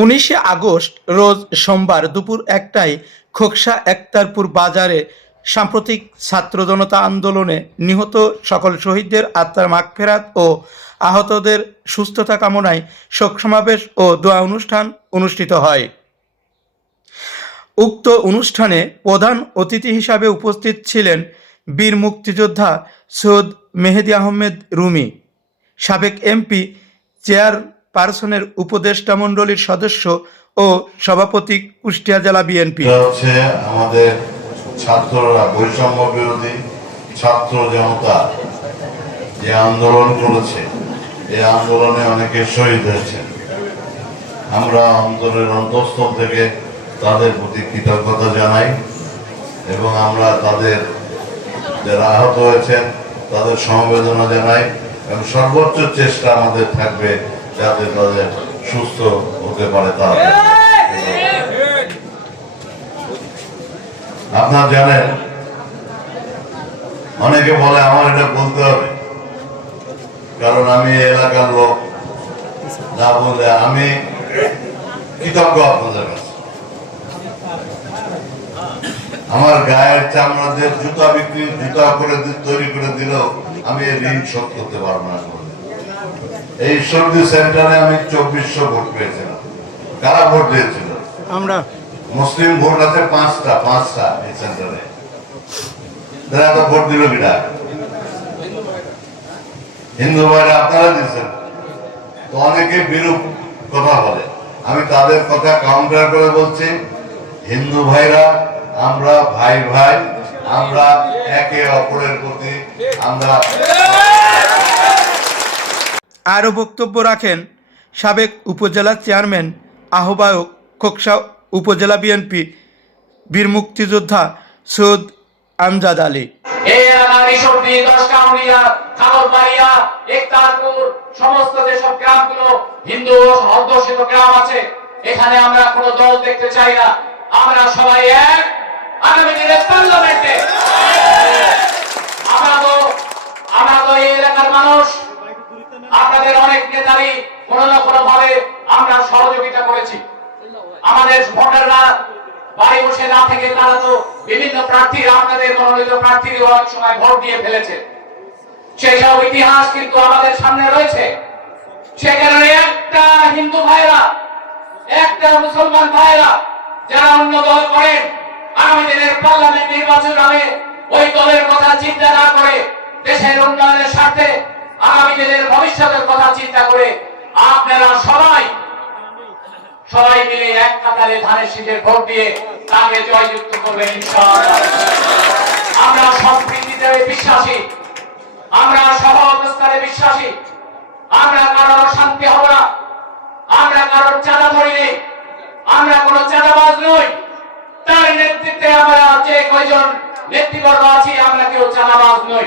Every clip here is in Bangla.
উনিশে আগস্ট, রোজ সোমবার দুপুর একটায় খোকসা একতারপুর বাজারে সাম্প্রতিক ছাত্র জনতা আন্দোলনে নিহত সকল শহীদদের আত্মার মাগফেরাত ও আহতদের সুস্থতা কামনায় শোক সমাবেশ ও দোয়া অনুষ্ঠান অনুষ্ঠিত হয়। উক্ত অনুষ্ঠানে প্রধান অতিথি হিসাবে উপস্থিত ছিলেন বীর মুক্তিযোদ্ধা সৈয়দ মেহেদি আহমেদ রুমি, সাবেক এমপি চেয়ারপারসনের উপদেষ্টা মণ্ডলীর সদস্য ও সভাপতি কুষ্টিয়া জেলা বিএনপি। হচ্ছে আমাদের ছাত্ররা, বৈষম্য বিরোধী ছাত্র জনতা যে আন্দোলন করেছে। এই আন্দোলনে অনেকে শহীদ হয়েছে আমরা অন্তরের অন্তঃস্থল থেকে তাদের প্রতি কৃতজ্ঞতা জানাই এবং আমরা তাদের যারা আহত হয়েছেন, তাদের সমবেদনা জানাই এবং সর্বোচ্চ চেষ্টা আমাদের থাকবে যাতে তাদের সুস্থ হতে পারে তারা আপনার জানেন অনেকে বলে আমার এটা বলতে হবে। কারণ আমি এলাকার লোক। না বলে আমি কৃতজ্ঞ আপনাদের কাছে। আমার গায়ের চামড়া দিয়ে জুতা বিক্রি জুতা করে তৈরি করে দিলেও আমি ঋণ শোধ করতে পারব না। এই সর্দি সেন্টারে আমি চব্বিশশো ভোট পেয়েছিলাম। কারা ভোট দিয়েছিল? আমরা। মুসলিম ভোট আছে পাঁচটা পাঁচটা এই সেন্টারে। তারা এত ভোট দিল কিনা? হিন্দু ভাইরা আপনারা দিচ্ছেন তো অনেকে বিরূপ কথা বলে। আমি তাদের কথা কাউন্টার করে বলছি হিন্দু ভাইরা আমরা ভাই ভাই আমরা একে অপরের প্রতি আমরা আরও বক্তব্য রাখেন সাবেক উপজেলা চেয়ারম্যান, আহ্বায়ক খোকসা, উপজেলা বিএনপি বীর মুক্তিযোদ্ধা সৈয়দ আমজাদ আলী। আমরা তো এই এলাকার মানুষ। আপনাদের অনেক নেতারই কোনো না কোনো ভাবে আমরা সহযোগিতা করেছি। আমাদের ভোটাররা বাড়ি বসে না থেকে তারা তো বিভিন্ন প্রার্থীরা, আপনাদের মনোনীত প্রার্থীর অনেক সময় ভোট দিয়ে ফেলেছে। সেই সব ইতিহাস কিন্তু আমাদের সামনে রয়েছে। সে কারণে একটা হিন্দু ভাইরা, একটা মুসলমান ভাইরা, যারা অন্য দল করেন আগামী দিনের পার্লামেন্ট নির্বাচন হবে, ওই দলের কথা চিন্তা না করে দেশের উন্নয়নের স্বার্থে আগামী ভবিষ্যতের কথা চিন্তা করে আপনারা সবাই সবাই মিলে এক কাতারে ধানের শীতের ভোট দিয়ে তাকে জয়যুক্ত করবেন আমরা সম্প্রীতিতে বিশ্বাসী, আমরা সহ অবস্থানে বিশ্বাসী, আমরা কারোর শান্তি হব না, আমরা কারোর চাঁদা ধরি আমরা কোনো চাঁদাবাজ নই। তার নেতৃত্বে আমরা যে কয়জন নেতৃবর্গ আছি, আমরা কেউ চাঁদাবাজ নই।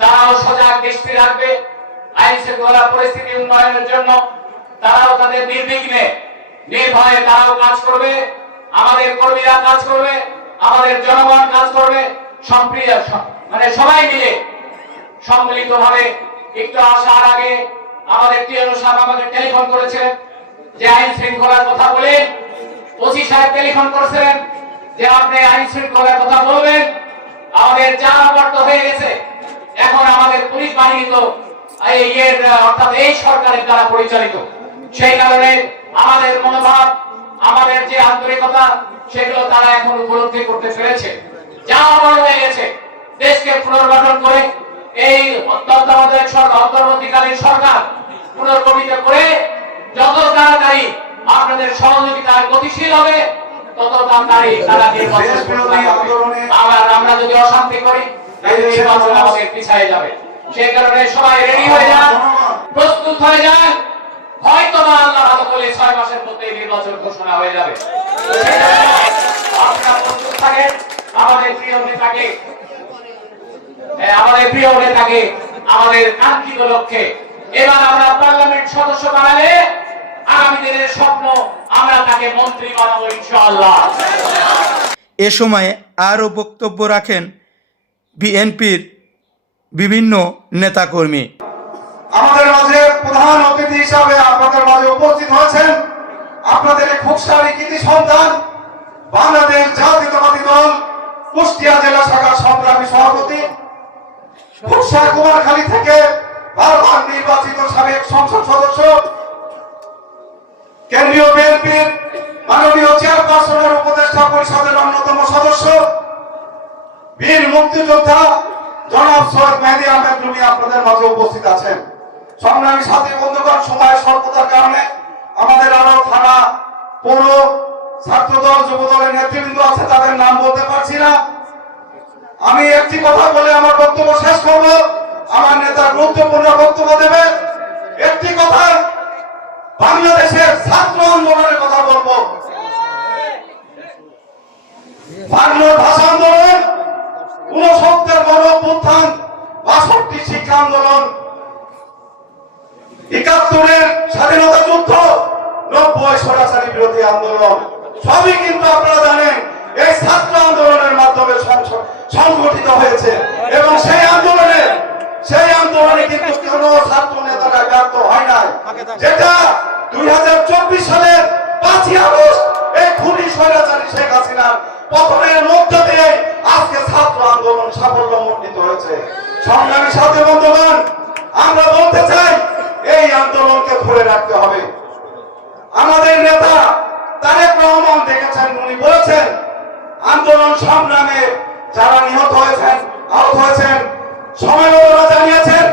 তারাও সজাগ দৃষ্টি রাখবে। আইন শৃঙ্খলা পরিস্থিতি উন্নয়নের জন্য তারাও তাদের নির্বিঘ্নে, নির্ভয়ে তারাও কাজ করবে। আমাদের কর্মীরা কাজ করবে, আমাদের জনগণ কাজ করবে। সম্প্রিয় মানে সবাই মিলে সম্মিলিত ভাবে একটু আসার আগে আমাদের টিএনও সাহেব আমাদের টেলিফোন করেছিলেন যে আইন শৃঙ্খলার কথা বলে ওসি সাহেব টেলিফোন করেছিলেন যে আপনি আইন শৃঙ্খলার কথা বলবেন। আমাদের যা অবর্ত হয়ে গেছে। এখন আমাদের পুলিশ বাহিনী তো অর্থাৎ এই সরকারের দ্বারা পরিচালিত। সেই কারণে আমাদের মনোভাব আমাদের যে আন্তরিকতা সেগুলো তারা এখন উপলব্ধি করতে পেরেছে। যা অবর হয়ে গেছে। দেশকে পুনর্গঠন করে এই তত্ত্বাবধায়ক সরকার অন্তর্বর্তীকালীন সরকার পুনর্গঠিত করে যত তাড়াতাড়ি আপনাদের সহযোগিতায় গতিশীল হবে তত তাড়াতাড়ি তারা আমরা যদি অশান্তি করি প্রস্তুত হয়ে যান। আল্লাহ ছয় মাসের মধ্যে নির্বাচন ঘোষণা হয়ে যাবে। আমাদের প্রিয় নেতাকে। আমাদের আমাদের কাঙ্ক্ষিত লক্ষ্যে। এবার আমরা পার্লামেন্ট সদস্য বানালে আগামী দিনের স্বপ্ন, আমরা তাকে মন্ত্রী বানাবো এ সময় আরও বক্তব্য রাখেন বিএনপির বিভিন্ন নেতাকর্মী। আমাদের মাঝে প্রধান অতিথি হিসাবে আপনাদের মাঝে উপস্থিত হয়েছেন আপনাদের এই খুবসারি কৃতি সন্তান, বাংলাদেশ জাতীয়তাবাদী দল, কুষ্টিয়া জেলা শাখার সংগ্রামী সভাপতি, খুবসা কুমারখালী থেকে বারবার নির্বাচিত সাবেক সংসদ সদস্য, কেন্দ্রীয় বিএনপির মাননীয় চেয়ারপারসনের উপদেষ্টা পরিষদের অন্যতম সদস্য বীর মুক্তিযোদ্ধা জনাব সৈয়দ মেহেদি আহমেদ রুমি আপনাদের মাঝে উপস্থিত আছেন। সংগ্রামী সাথী বন্ধুগণ সময় স্বল্পতার কারণে আমাদের আরও থানা পৌর ছাত্রদল, যুবদলের নেতৃবৃন্দ আছে, তাদের নাম বলতে পারছি না। আমি একটি কথা বলে আমার বক্তব্য শেষ করব। আমার নেতা গুরুত্বপূর্ণ বক্তব্য দেবে। একটি কথা, বাংলাদেশের ছাত্র আন্দোলনের কথা বলব। ভাষা আন্দোলন ঊনসত্তর গণ অভ্যুত্থান, বাষট্টি শিক্ষা আন্দোলন, একাত্তরের স্বাধীনতা যুদ্ধ, নব্বই সরাসরি বিরোধী আন্দোলন, সবই কিন্তু আপনারা জানেন, এই ছাত্র আন্দোলনের মাধ্যমে সংগঠিত হয়েছে। এবং সেই আন্দোলনে সেই আন্দোলনে কিন্তু কোন ছাত্র নেতারা ব্যর্থ হয় নাই? যেটা দুই হাজার চব্বিশ সালের পাঁচই আগস্ট এই খুনি স্বৈরাচারী শেখ হাসিনার পতনের মধ্য ছাত্র আন্দোলন সাফল্যমণ্ডিত হয়েছে। সংগ্রামী সাথে বন্ধুগণ, আমরা বলতে চাই, এই আন্দোলনকে ধরে রাখতে হবে। আমাদের নেতা তারেক রহমান দেখেছেন, উনি বলেছেন, আন্দোলন সংগ্রামে যারা নিহত হয়েছেন, আহত হয়েছেন সমবেদনা জানিয়েছেন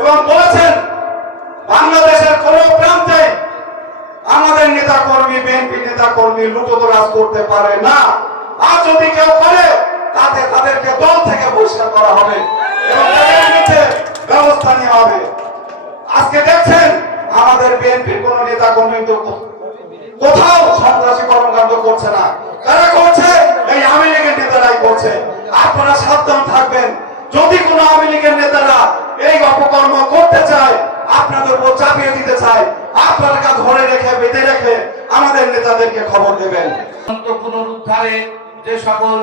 এবং বলেছেন, বাংলাদেশের কোন প্রান্তে আমাদের নেতা কর্মী বিএনপি নেতা কর্মী লুটোদরাজ করতে পারে না। আর যদি কেউ করে তাতে তাদেরকে দল থেকে বহিষ্কার করা হবে তাদের ব্যবস্থা নেওয়া হবে। আজকে দেখছেন, আমাদের বিএনপির কোন নেতা কর্মী কোথাও সন্ত্রাসী কর্মকাণ্ড করছে না। তারা করছে? এই আওয়ামী লীগের নেতারাই করছে। আপনারা সাবধান থাকবেন। যদি কোন আওয়ামী লীগের নেতারা এই অপকর্ম করতে চায়, আপনাদের উপর চাপিয়ে দিতে চায়, আপনারা ধরে রেখে, বেঁধে রেখে আমাদের নেতাদেরকে খবর দেবেন। পুনরুদ্ধারে যে সকল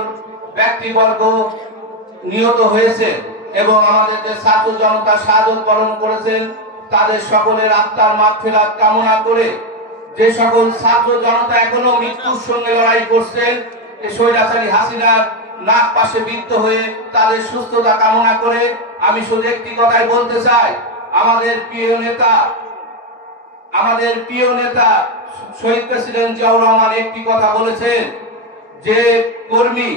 ব্যক্তিবর্গ নিহত হয়েছে এবং আমাদের যে ছাত্র জনতা শাহাদত বরণ করেছেন, তাদের সকলের আত্মার মাগফিরাত কামনা করে যে সকল ছাত্র জনতা এখনও মৃত্যুর সঙ্গে লড়াই করছেন এই স্বৈরাচারী হাসিনার নাক পাশে বৃত্ত হয়ে তাদের সুস্থতা কামনা করে আমি শুধু একটি কথাই বলতে চাই, আমাদের প্রিয় নেতা, আমাদের প্রিয় নেতা শহীদ প্রেসিডেন্ট জিয়াউর রহমান একটি কথা বলেছেন যে কর্মী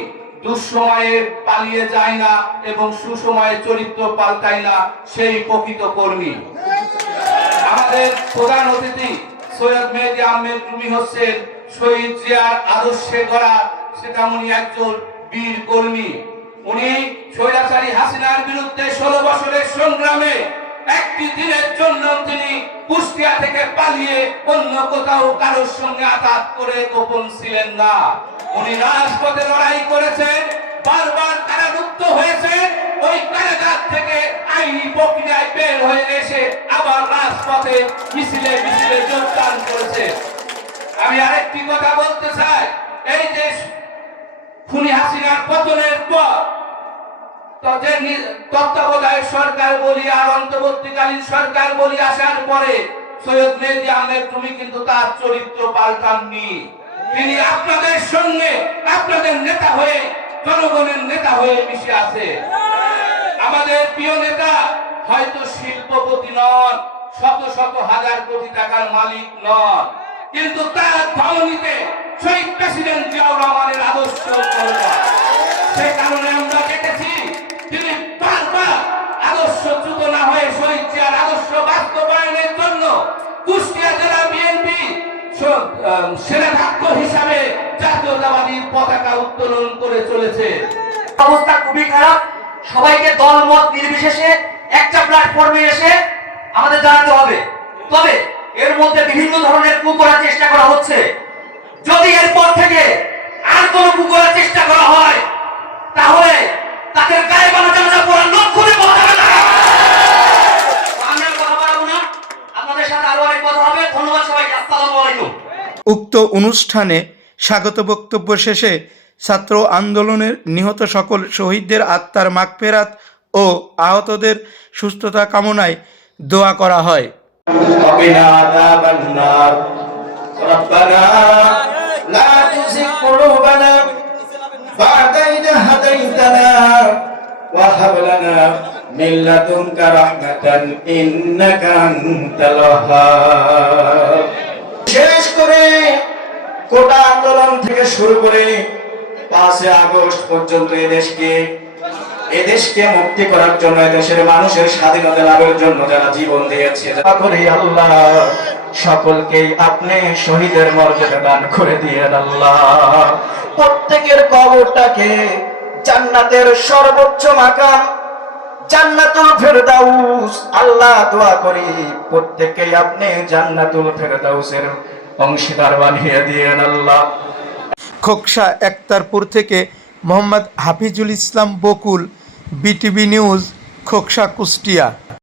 দুঃসময়ে পালিয়ে যায় না এবং সুসময়ে চরিত্র পাল্টায় না সেই প্রকৃত কর্মী। আমাদের প্রধান অতিথি সৈয়দ মেহেদি আহমেদ রুমি হচ্ছেন শহীদ জিয়ার আদর্শে গড়া সেটামনি একজন বীর কর্মী। উনি স্বৈরাচারী হাসিনার বিরুদ্ধে ষোলো বছরের সংগ্রামে একটি দিনের জন্য তিনি কুষ্টিয়া থেকে পালিয়ে অন্য কোথাও কারোর সঙ্গে আঘাত করে গোপন ছিলেন না। উনি রাজপথে লড়াই করেছেন, বারবার কারারুদ্ধ হয়েছে ওই কারাগার থেকে আইনি প্রক্রিয়ায় বের হয়ে এসে আবার রাজপথে মিছিলে মিছিলে যোগদান করেছে। আমি আরেকটি কথা বলতে চাই, এই যে খুনি হাসিনার পতনের পর তত্ত্বাবধায়ক সরকার বলি আর অন্তর্বর্তীকালীন সরকার বলি আসার পরে সৈয়দ মেহেদি আহমেদ, তুমি কিন্তু তার চরিত্র পাল্টাননি তিনি আপনাদের সঙ্গে আপনাদের নেতা হয়ে, জনগণের নেতা হয়ে মিশে আছে আমাদের প্রিয় নেতা হয়তো শিল্পপতি নন, শত শত হাজার কোটি টাকার মালিক নন, কিন্তু তার ধমনীতে শহীদ প্রেসিডেন্ট জিয়াউর রহমানের আদর্শ। সে কারণে আমরা দেখেছি সেনাধ্যক্ষ হিসাবে জাতীয়তাবাদী পতাকা উত্তোলন করে চলেছে। অবস্থা খুবই খারাপ। সবাইকে দল মত নির্বিশেষে একটা প্ল্যাটফর্মে এসে আমাদের জানাতে হবে। তবে এর মধ্যে বিভিন্ন ধরনের কু করার চেষ্টা করা হচ্ছে। যদি এরপর থেকে আর কোন কু করার চেষ্টা করা হয়, তাহলে তাদের গায়ে বানা জানাজা পড়ার লোক খুঁজে পাওয়া যাবে না আমি আর কথা বাড়াবো না আপনাদের সাথে আরও অনেক কথা হবে ধন্যবাদ সবাইকে আসসালামু আলাইকুম উক্ত অনুষ্ঠানে স্বাগত বক্তব্য শেষে ছাত্র আন্দোলনের নিহত সকল শহীদদের আত্মার মাগফেরাত ও আহতদের সুস্থতা কামনায় দোয়া করা হয় وقنا عذاب النار ربنا لا تزغ قلوبنا بعد إذ هديتنا وهب لنا من لدنك رحمة إنك أنت الوهاب শেষ করে কোটা আন্দোলন থেকে শুরু করে পাঁচে আগস্ট পর্যন্ত এদেশকে এদেশকে মুক্তি করার জন্য এদেশের মানুষের স্বাধীনতা লাভের জন্য যারা জীবন দিয়েছে দয়া আল্লাহ, সকলকেই আপনি শহীদের মর্যাদা দান করে দিয়ে আল্লাহ। প্রত্যেকের কবরটাকে জান্নাতের সর্বোচ্চ মাকাম, জান্নাতুল ফেরদাউস, আল্লাহ দোয়া করি, প্রত্যেককেই আপনি জান্নাতুল ফেরদাউসের অংশীদার বানিয়ে দিয়েন আল্লাহ। খোকসা একতারপুর থেকে মোহাম্মদ হাফিজুল ইসলাম বকুল, বিটিভি নিউজ, খোকসা কুষ্টিয়া।